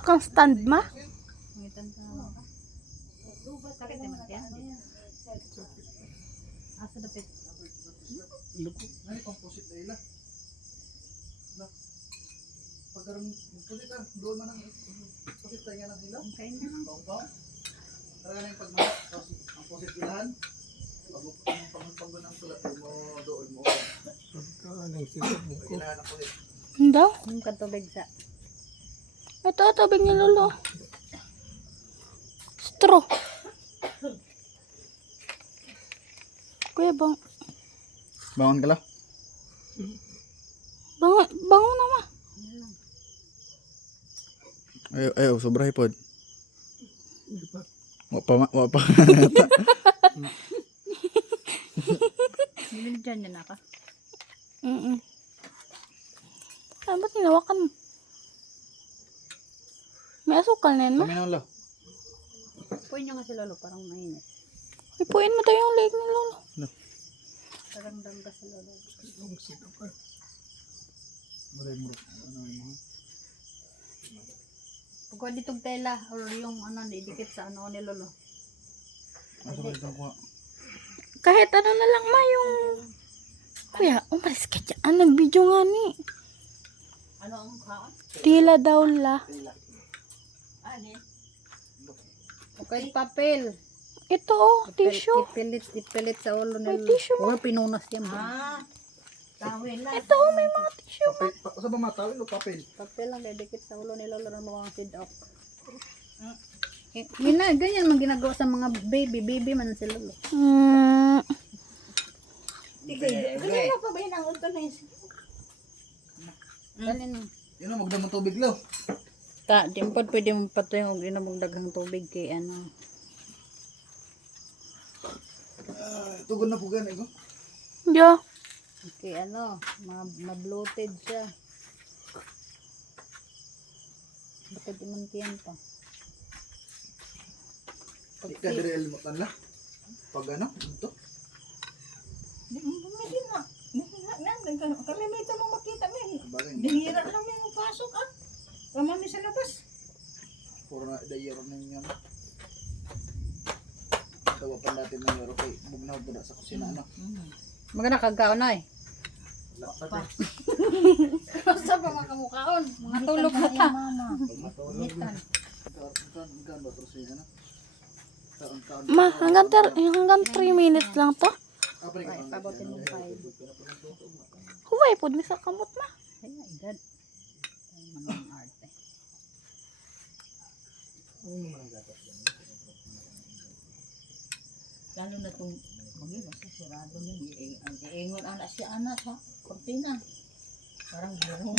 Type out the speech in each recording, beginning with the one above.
Wala kang stand, ma? Ngitan ka na ka. Sakit naman yan. Asa dapit. Luko. Ay, composite na ila. Pagkaroon, composite ka. Doon man ang composite tayo ng ila. Okay na lang. Bong-bong. Talaga na yung pagmahat. Ang composite ilahan. Pag-pagpag ng sulat mo, doon mo. Ilahan ang composite. Hindi. Yung katubig sa. Ito, tubig ni Lolo. Straw. Kuya, Bangon ka lang. bangon na, ma. Ayaw, sobra hipod. Wapa. Niligyan niya na ka. Ah, ba't hinawakan mo? May asukal na yan, ma. Kami na lo. Puin niyo nga si Lolo, parang mainit. Ipuin mo tayo yung leg ni Lolo. Tarangdam ka si Lolo. Muray mo. Ano mo? Pagkuha ditong tela or yung ano, idikit sa ano ni Lolo. Asa ba itong kuha? Kahit ano na lang, ma, yung... Kuya, umalis ka dyan. Ah, nag-video nga ni. Ano ang kaon? Tila daw la. Ano? Okay, papel. Ito, oh, tissue. Ipilit sa ulo ni May Lolo. tissue, ma. Oh, pinunas yan. Tawel lang. Ito, oh, may mga tissue. Papel. Asa ba matawin o papel? Papel lang didikit sa ulo ni Lolo ng mga sidok. Ganyan man ginagawa sa mga baby man si Lolo. Ganyan pa ba yun ang uto na yun? Dali na. Yun ang magdamang tubig lo. Di mo pwede mo patuloy kung ginamong daghang tubig kay ano. Tugon na po gani ko. Yeah. Kay ano, ma-bloated siya. Bakit imantiyan pa? Ika dire elmutan la. Pag ano? Ito. Hindi na. Kami may ito mo makita men. Bagay. Dinira lang may pasok ah. Kamami sa labas. Puro na dayero na yun. Tawa pa natin ng euro kay bugnaw po sa kusina ano. Maganda kagkaon na eh. Lakad eh. Sa pa mga kamukhaon, mga tulog na ta. Matulog na. Kan ba to siya ano? Kaon. Ma, hanggang 3 minutes lang to. Apa ni Ay, pabotin mo 5. Huwag po, may sa kamot, ma. Ay, edad. Ay, manang arte. Lalo na itong mag-iba sa sirado niya. Iingon anak si anak ha. Kortina. Parang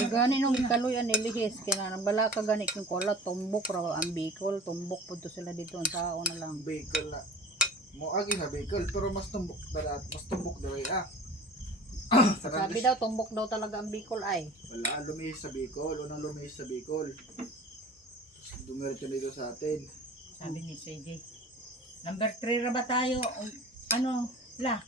Gani nung kaluyan nilihis kaya nang bala ka gani kung kola tumbok raw ang Bicol, tumbok pud to sila dito ang tao na lang. Bacon na. Mo agi na bacon pero mas tumbok daw ah. Sabi daw tumbok daw talaga ang Bicol ay. Wala, lumihis sa Bicol. Unang lumihis sa Bicol. Dumiretso dito sa atin. sabi ni CJ. Number 3 ra ba tayo? Ano? La.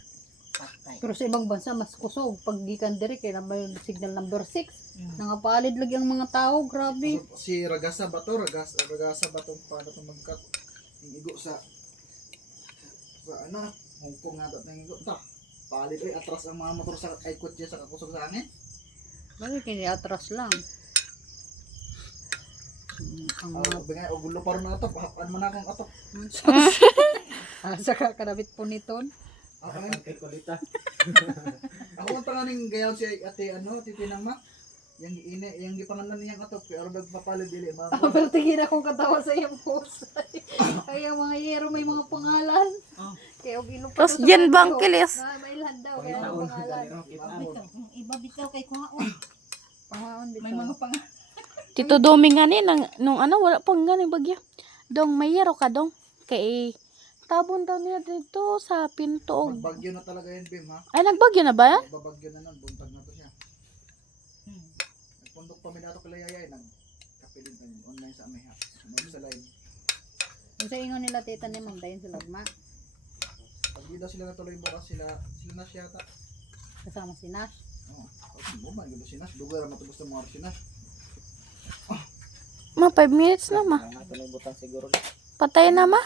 Patay. Pero sa ibang bansa mas kusog pag gikan diri kay may signal number 6. Nangapalid lagi ang mga tao, grabe. Si Ragasa ba to? Ragasa ba tong paano itong magkat? Yung igo sa ano? Hong Kong nga dapat ng igo. Ta, palit ay atras ang mga motor sa ay kutya sa kakusog sa hangin. Bakit kini atras lang? Ang Bingay o gulo pa rin na ito. Pahapan mo na akong ato. sa kakadabit po niton. Ako ang tanganing gayaw si ate ano, titinang ma. Yang gipangalan niyang ato. Pero nagpapalid dili. Pero tingin akong katawa sa iyong post. Ay, ang mga yero may mga pangalan. Kaya og ilo pa. Tapos dyan bang kilis? May land daw kaya ang pangalan. Iba bitaw kay kuhaon. Pangaon bitaw. May mga pang Tito Doming nga ni, nung ano, wala pang ganing bagyo. Dong, may yero ka, dong. Kay, tabon daw niya dito sa pinto. Magbagyo na talaga yun, Bim, ha? Ay, nagbagyo na ba yan? Babagyo na nun, buntag na to siya. Nagpundok pa minato kalayayay, nagkapiling tayo online sa amay ha. Sa live. Kung sa ingon nila tita ni Ma'am, dayon sila ma. Pag di daw sila natuloy bukas, sila na siya ta. Kasama si Nash. Oo. Mo man gud si Nash, dugar matubos sa mga si Nash. Ma, 5 minutes na ma. Mga ito na butang siguro. Patay na ma.